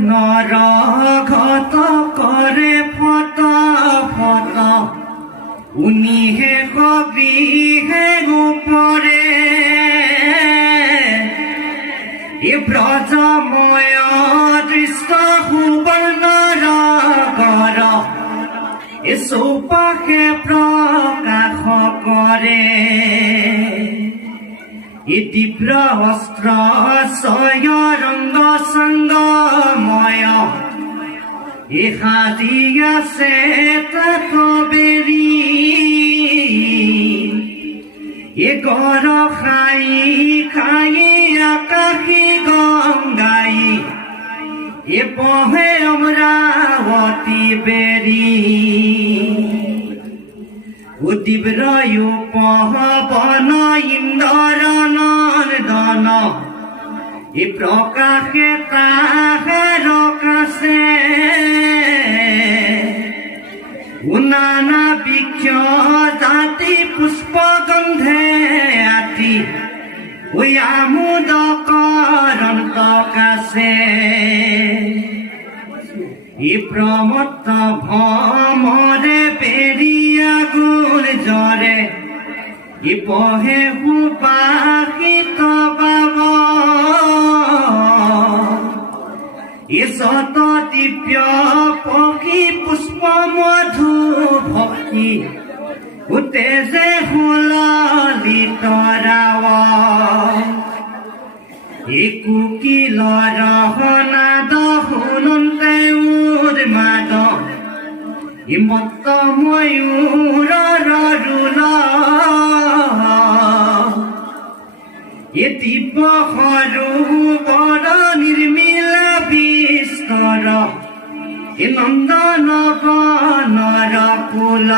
নৰঘত কৰে ফট ফট উনিহে কবিহে গোপৰে এ ব্ৰজময় দৃষ্ট সুবৰ্ণৰ কৰ এ চৌপাশে প্ৰকাশ কৰে এ তীব্ৰ অস্ত্ৰ ছয় ৰংগ সংগময় এ সাজি আছে তাত বেৰি এ গৰ খাই খাই আকাশী গংগাই এ পহে অমৰাৱতী বেৰি তীব্ৰ পৱন ইন্দ্ৰ নন্দন এ প্ৰকাশে তাহাৰ কাছে নানা বৃক্ষ জাতি পুষ্প গন্ধে আতি ওই আমোদ কৰণ প্ৰকাশে ই প্ৰমত্ত ভ্ৰমৰে পেৰিয়া গুণ জৰে ই পহে সুবাসিত পাব ই শত দিব্য পক্ষী পুষ্প মধু ভক্তি উতেজে সুললিত ৰাৱ ই কুকিলৰ নাদ শুনন্তে উন্মাদ ই মত্ত ময়ূৰৰ ৰোল ই দিব্য সৰোবৰ নিৰ্মিল বিস্তৰ ই নন্দন বনৰ কুল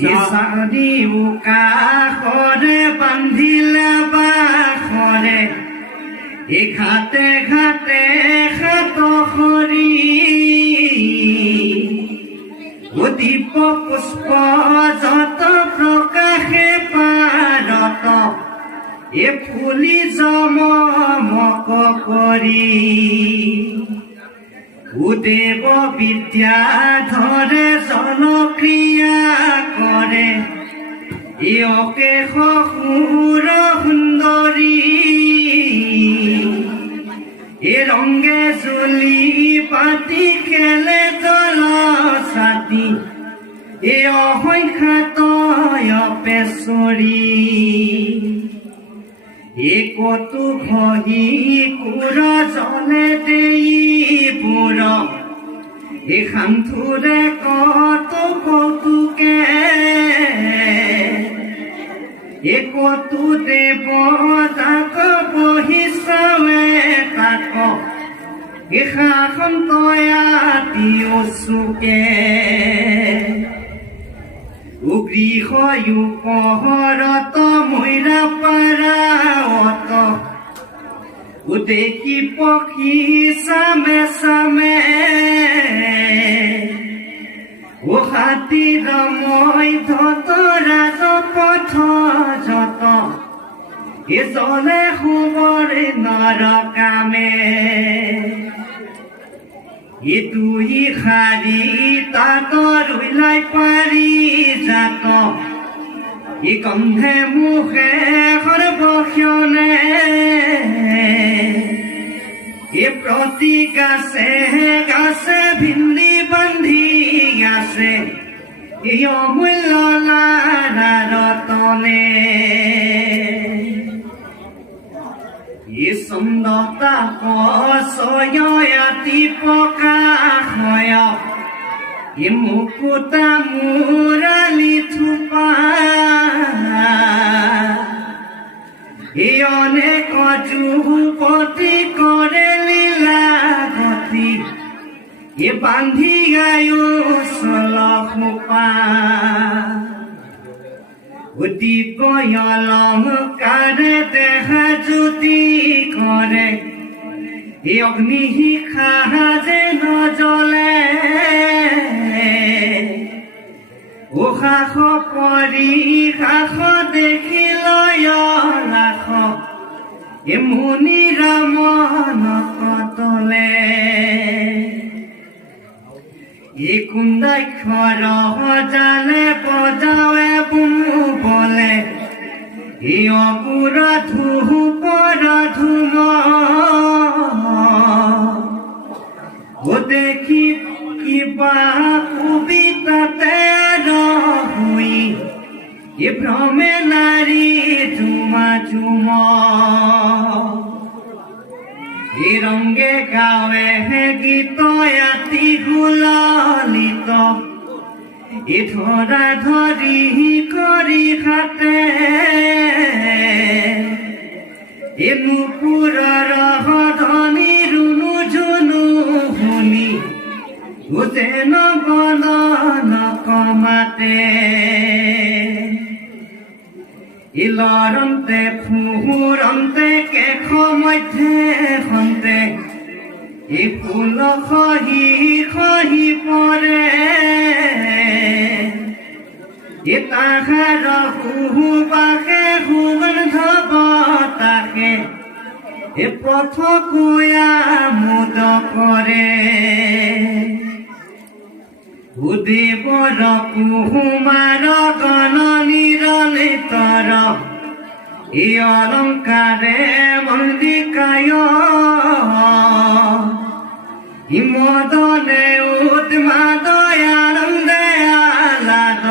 ই চাৰিও কাষৰে বান্ধিলে বাখৰে ই ঘাটে ঘাটে সাত সৰি দিব্য পুষ্প যত প্ৰকাশে পাৰত এ ফুলি জমক কৰি উদেৱ বিদ্যাধৰে জনক্ৰিয়া কৰে ই অশেষ সুৰ সুন্দৰী এ ৰংগে জুলি পাতি খেলে জল ছাতি এ অসংখ্যাত পেচৰি এ কতো ঘহি কুৰ জলে দেই পুৰ এ সান্থুৰে কত কৌতুকে এ কতো দেৱ তাক বহি চাৱে তাক এ শাসন তয়াতি চুকে গৃহয়ো পহৰত মৈৰা পাৰাৱত দেখি পক্ষী চামে চামে হাতীৰ মই ধতৰা পথ যত এ জলে শুবৰে নৰকামে ই দুই শাৰী তাত ৰুইলাই পাৰি জাত ই গন্ধে মুখে সৰ্বক্ষণে ই প্ৰতি গাছে গাছে ভিন্দি বান্ধি আছে ই অমূল্য লাৰাৰ তনে ই চন্দতা কছয়তি প্ৰকাশয় ই মুকুতা মুৰালি থোপা ই অনেক যুৱতী কৰে লীলা গতি ই বান্ধি গায়ো চল সোপা দিব্য অলংকাৰে দেহা জ্যোতি কৰে ই অগ্নি শিখা যে নজ্বলে উশাস পৰি শাস দেখি লয় লাখ এ মুনি ৰামন অক্ষৰ জালে বজাৱে বুমু বলে অপুৰ ধূপৰ ধুম দেখি কিবা কবিতাতে ৰহুই ভ্ৰমে নাৰী ঝুমা ঝুম ৰংগে গাৱে গীত আতি গুলালিত ধৰা ধৰি কৰি হাতে নুপুৰৰ ধনী ৰুণু জুনু শুনি যেন বন নকমাতে ইলৰন্তে ফুৰন্তে কেশ মধ্যে খন্তে ফুল খহি খহি পৰে তাহাৰ সুবাসে সুগন্ধ বতাহে পথকুয়া মুদ কৰে উদেৱৰ কুসুমাৰ গণ নিৰলিতৰ অলংকাৰে মন্দিকায় মদনে উন্মাদয় আনন্দে আহ্লাদ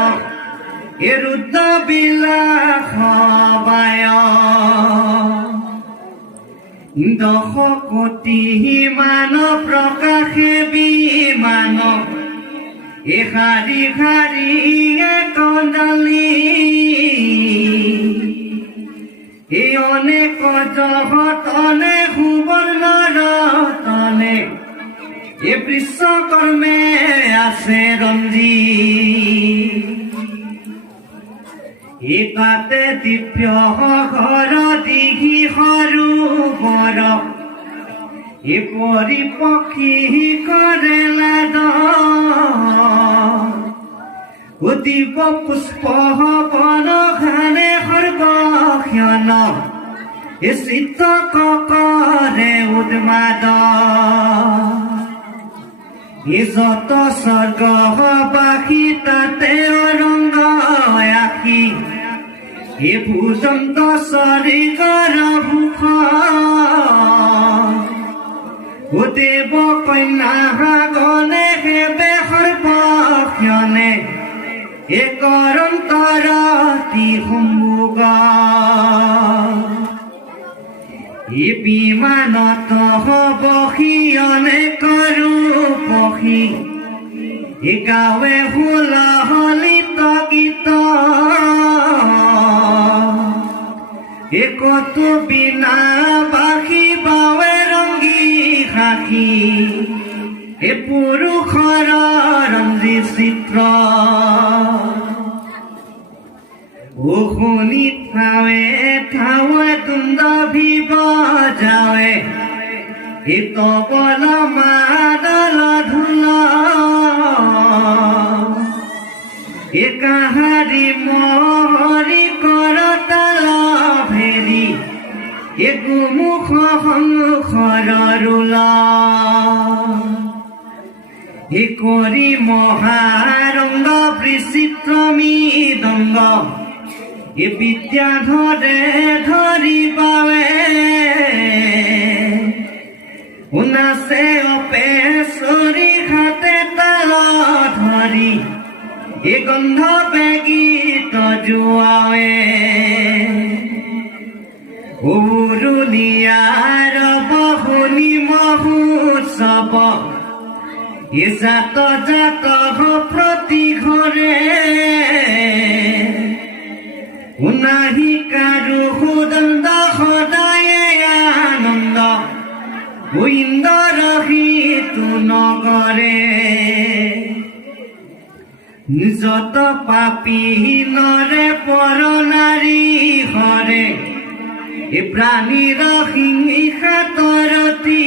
ৰুদ্ৰ বিলাস বায় দশ কোটি মানৱ প্ৰকাশে বিমান শাৰী শাৰী কণ্ডালী অনেক জগতনে সুবৰ্ণ ৰতনে বিশ্বকৰ্মে আছে ৰঞ্জি তাতে দিব্য ঘৰ দিঘি সৰু বৰ পৰিপক্ষী কৰে লাদ উদিব পুষ্প বন খানে সৰ্বক্ষণ চিত্ত কৰে উন্মাদ যত স্বৰ্গবাসী তাতে ৰংগ আখি ভূজন্ত শৰীৰৰ ভূষ দেৱ কন্যা গণে হেবে সৰ্বক্ষণে একৰন্তৰতি সম্ভোগ বিমানত বসিয়নে কৰো পখী গাৱে হুলহলিত গীত একতো বিনা বাসী বাৱে ৰংগী সাখী পুৰুষৰ ৰঞ্জিত চিত্ৰ শুনি থাৱে থাৱে তুন্দ ভিব যাৱে তবল মাদল ধুল কাহাৰি মহৰি কৰতাল ভেৰি গুমুখ সন্মুখৰ ৰোল কৰি মহাৰংগ বিচিত্ৰমী দংগ বিদ্যা ধৰে ধৰি পাৱে নাচে অপেশ্বৰী হাতে তাল ধৰি গন্ধ বেগীত জোৱাৱে উৰুলিয়াৰ বহুনি মহোৎসৱ জাত জাত প্ৰতি ঘৰে নাহিকাৰো সুদণ্ড সদায়ে আনন্দ ইন্দ্ৰ সিটো নগৰে যত পাপী নৰে পৰ নাৰী হৰে প্ৰাণীৰ সিংহাতৰতি